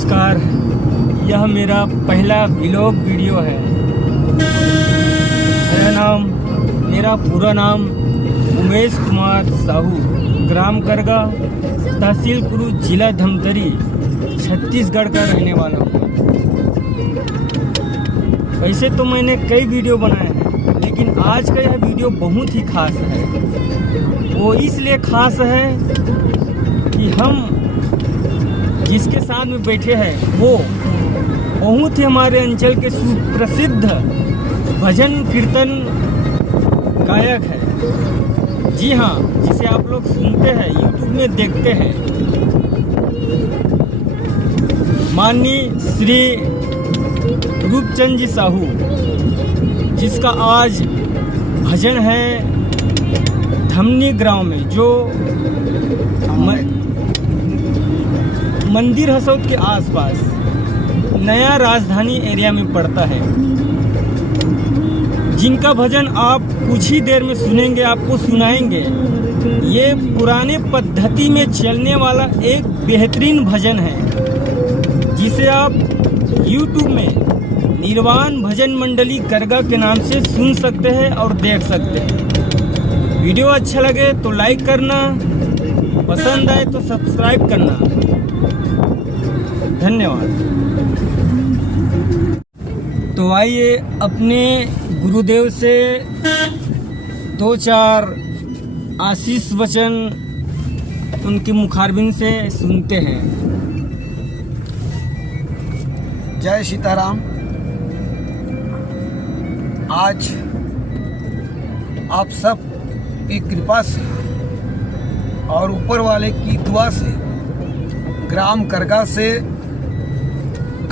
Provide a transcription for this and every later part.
नमस्कार। यह मेरा पहला व्लॉग वीडियो है। मेरा पूरा नाम उमेश कुमार साहू, ग्राम करगा, तहसील कुरू, जिला धमतरी, छत्तीसगढ़ का रहने वाला हूँ। वैसे तो मैंने कई वीडियो बनाए हैं, लेकिन आज का यह वीडियो बहुत ही खास है। वो इसलिए खास है कि हम जिसके साथ में बैठे हैं वो बहुत ही हमारे अंचल के सुप्रसिद्ध भजन कीर्तन गायक है। जी हाँ, जिसे आप लोग सुनते हैं, यूट्यूब में देखते हैं। माननीय श्री रूपचंद जी साहू, जिसका आज भजन है धमनी ग्राम में, जो मंदिर हसौद के आसपास नया राजधानी एरिया में पड़ता है, जिनका भजन आप कुछ ही देर में सुनेंगे, आपको सुनाएंगे। ये पुराने पद्धति में चलने वाला एक बेहतरीन भजन है, जिसे आप YouTube में निर्वाण भजन मंडली करगा के नाम से सुन सकते हैं और देख सकते हैं। वीडियो अच्छा लगे तो लाइक करना, पसंद आए तो सब्सक्राइब करना। धन्यवाद। तो आइए अपने गुरुदेव से दो चार आशीष वचन उनके मुखारबिंद से सुनते हैं। जय सीताराम। आज आप सब की कृपा से और ऊपर वाले की दुआ से ग्राम करगा से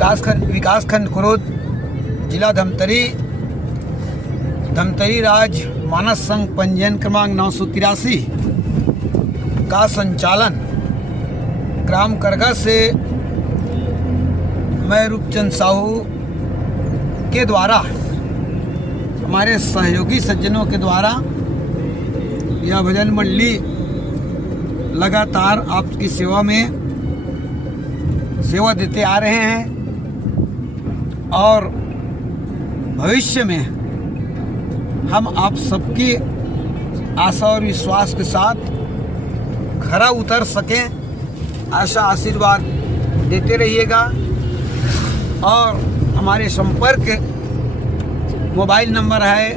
विकासखंड कुरुद, जिला धमतरी राज मानस संघ पंजीयन क्रमांक 983 का संचालन ग्राम करगा से मैं रूपचंद साहू के द्वारा, हमारे सहयोगी सज्जनों के द्वारा यह भजन मंडली लगातार आपकी सेवा में सेवा देते आ रहे हैं और भविष्य में हम आप सबकी आशा और विश्वास के साथ खरा उतर सकें, आशा आशीर्वाद देते रहिएगा। और हमारे संपर्क मोबाइल नंबर है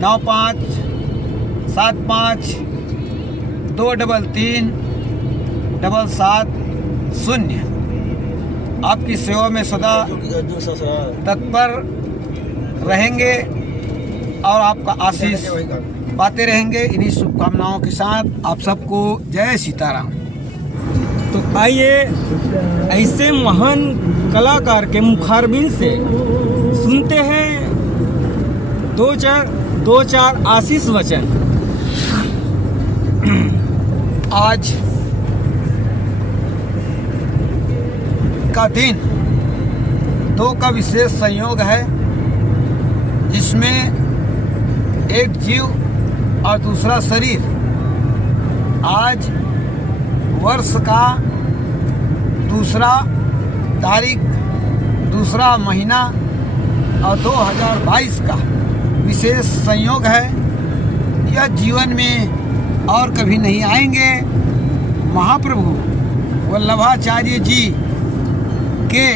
9575233770। आपकी सेवा में सदा तत्पर रहेंगे और आपका आशीष पाते रहेंगे। इन्हीं शुभकामनाओं के साथ आप सबको जय सीताराम। तो आइए ऐसे महान कलाकार के मुखारबिंद से सुनते हैं दो चार आशीष वचन। आज का दिन दो का विशेष संयोग है, जिसमें एक जीव और दूसरा शरीर आज वर्ष का दूसरा तारीख, दूसरा महीना और 2022 का विशेष संयोग है। यह जीवन में और कभी नहीं आएंगे। महाप्रभु वल्लभाचार्य जी के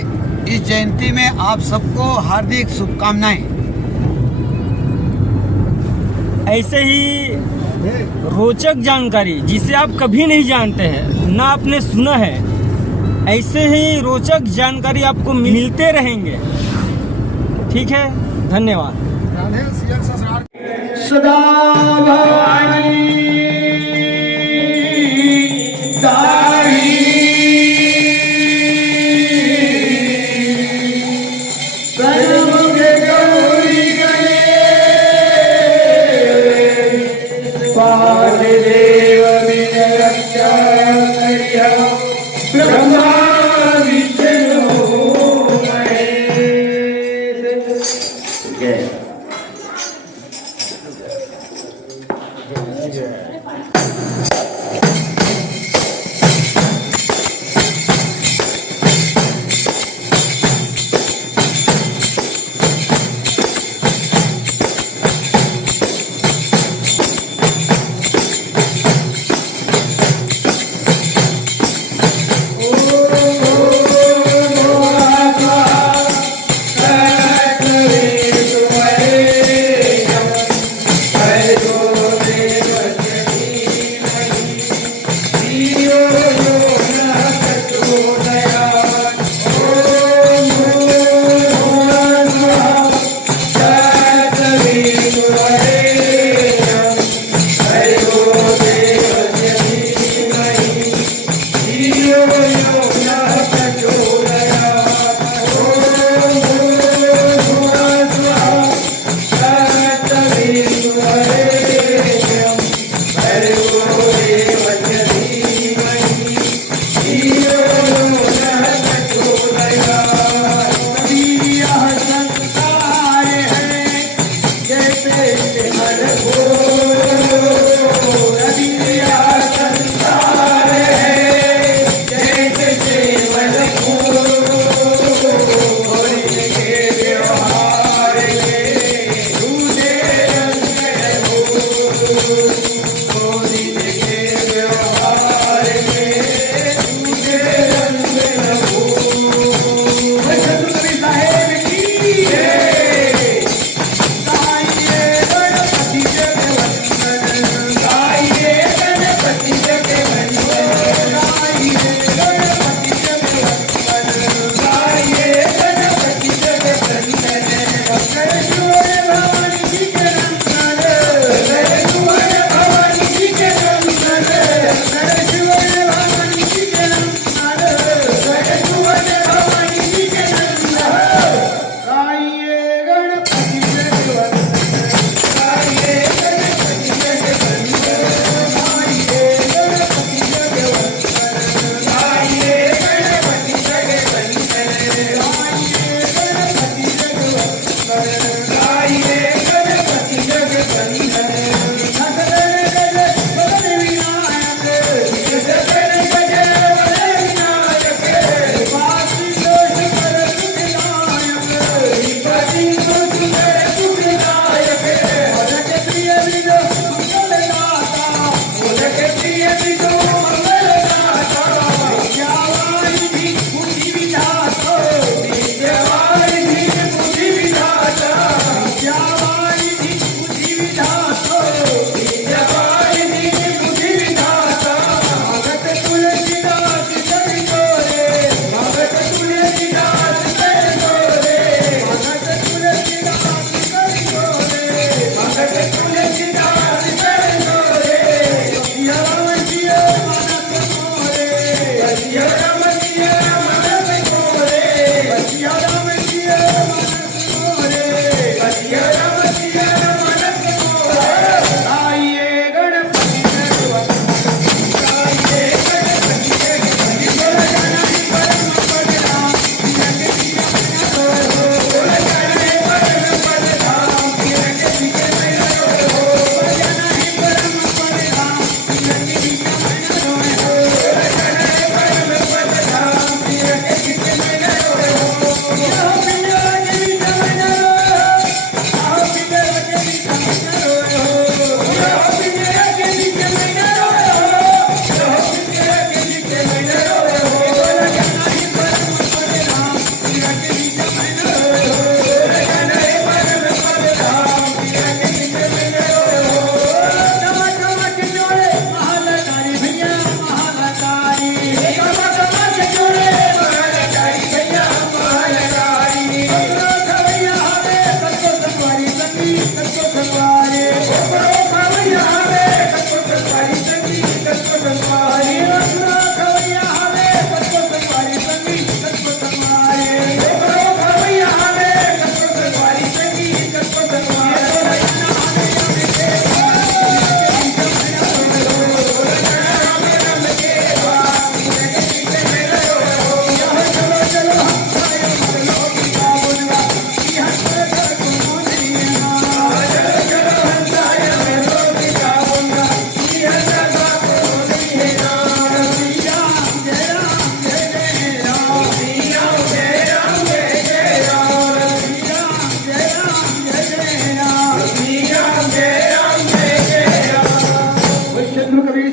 इस जयंती में आप सबको हार्दिक शुभकामनाएं। ऐसे ही रोचक जानकारी जिसे आप कभी नहीं जानते हैं, ना आपने सुना है, ऐसे ही रोचक जानकारी आपको मिलते रहेंगे। ठीक है, धन्यवाद। सदा भवानी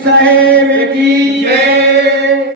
साहेब की